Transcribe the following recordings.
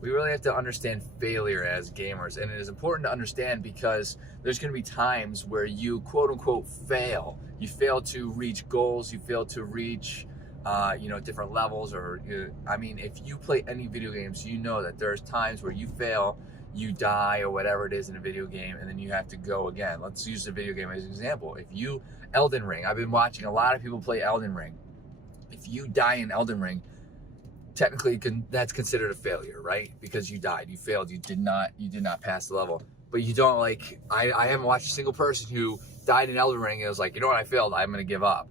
we really have to understand failure as gamers, and it is important to understand because there's going to be times where you quote unquote fail. You fail to reach goals, you fail to reach different levels, or if you play any video games, you know that there's times where you fail, you die or whatever it is in a video game, and then you have to go again. Let's use the video game as an example. Elden Ring, I've been watching a lot of people play Elden Ring. If you die in Elden Ring, technically that's considered a failure, right? Because you died, you failed, you did not pass the level. But you don't, I haven't watched a single person who died in Elden Ring and was like, you know what, I failed, I'm gonna give up.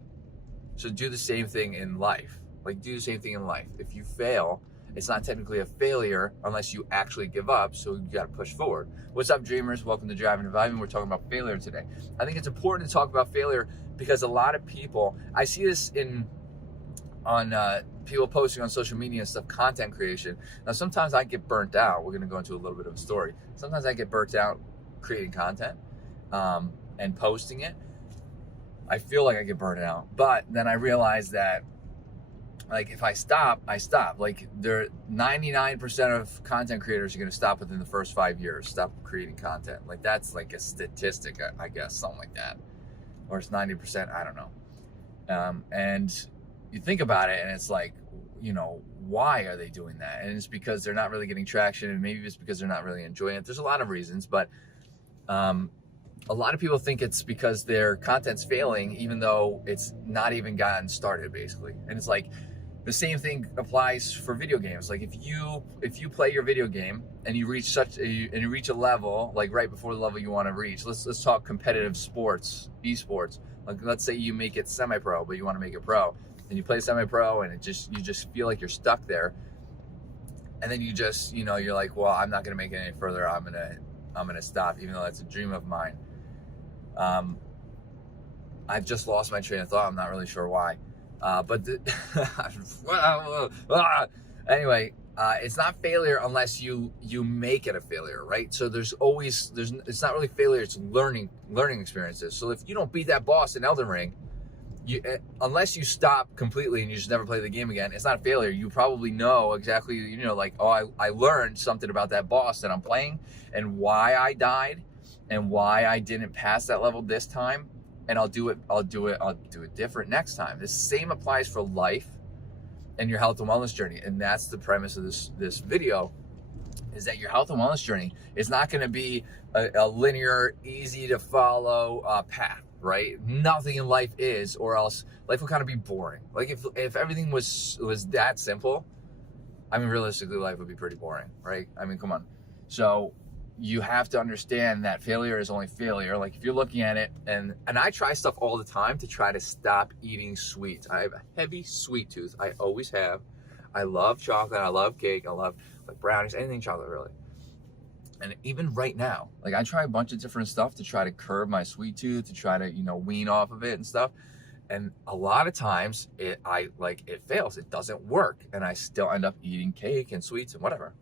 So do the same thing in life. Do the same thing in life. If you fail, it's not technically a failure unless you actually give up, so you gotta push forward. What's up, dreamers? Welcome to Driving and Vibing. We're talking about failure today. I think it's important to talk about failure because a lot of people, I see this on people posting on social media and stuff, content creation. Now, sometimes I get burnt out. We're gonna go into a little bit of a story. Sometimes I get burnt out creating content and posting it. I feel like I get burnt out, but then I realize that if I stop, I stop. 99% of content creators are gonna stop within the first 5 years, stop creating content. That's like a statistic, I guess, something like that. Or it's 90%, I don't know. And you think about it and it's why are they doing that? And it's because they're not really getting traction, and maybe it's because they're not really enjoying it. There's a lot of reasons, but a lot of people think it's because their content's failing, even though it's not even gotten started, basically. And it's the same thing applies for video games. If you play your video game and you reach a level, right before the level you want to reach, let's talk competitive sports, esports. Let's say you make it semi-pro, but you want to make it pro, and you play semi-pro, and you just feel like you're stuck there, and then you're like, well, I'm not gonna make it any further. I'm gonna stop, even though that's a dream of mine. I've just lost my train of thought. I'm not really sure why. Anyway, it's not failure unless you make it a failure, right? So it's not really failure, it's learning experiences. So if you don't beat that boss in Elden Ring, unless you stop completely and you just never play the game again, it's not a failure. You probably know exactly, I learned something about that boss that I'm playing and why I died and why I didn't pass that level this time, and I'll do it different next time. The same applies for life and your health and wellness journey. And that's the premise of this video, is that your health and wellness journey is not going to be a linear, easy to follow path, right? Nothing in life is, or else life will kind of be boring. If everything was that simple, realistically, life would be pretty boring, right? Come on. So you have to understand that failure is only failure. If you're looking at it, and I try stuff all the time to try to stop eating sweets. I have a heavy sweet tooth. I always have. I love chocolate. I love cake. I love brownies, anything chocolate, really. And even right now, I try a bunch of different stuff to try to curb my sweet tooth, to try to, wean off of it and stuff. And a lot of times it fails. It doesn't work. And I still end up eating cake and sweets and whatever.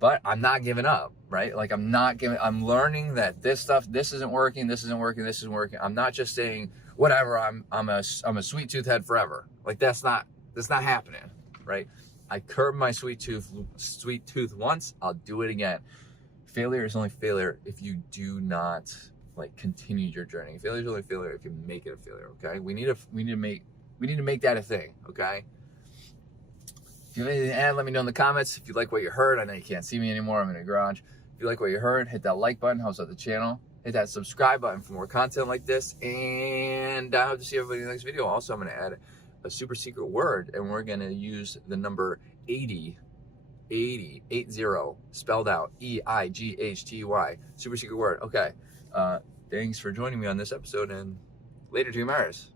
But I'm not giving up, right? I'm learning that this isn't working, this isn't working, this isn't working. I'm not just saying, whatever, I'm a sweet tooth head forever. That's not happening, right? I curbed my sweet tooth once, I'll do it again. Failure is only failure if you do not continue your journey. Failure is only failure if you make it a failure, okay? We need to make that a thing, okay? If you have anything to add, let me know in the comments. If you like what you heard, I know you can't see me anymore, I'm in a garage. If you like what you heard, hit that like button, helps out the channel. Hit that subscribe button for more content like this. And I hope to see everybody in the next video. Also, I'm going to add a super secret word, and we're going to use the number 80, spelled out, EIGHTY. Super secret word. Okay. Thanks for joining me on this episode, and later, Dreamers.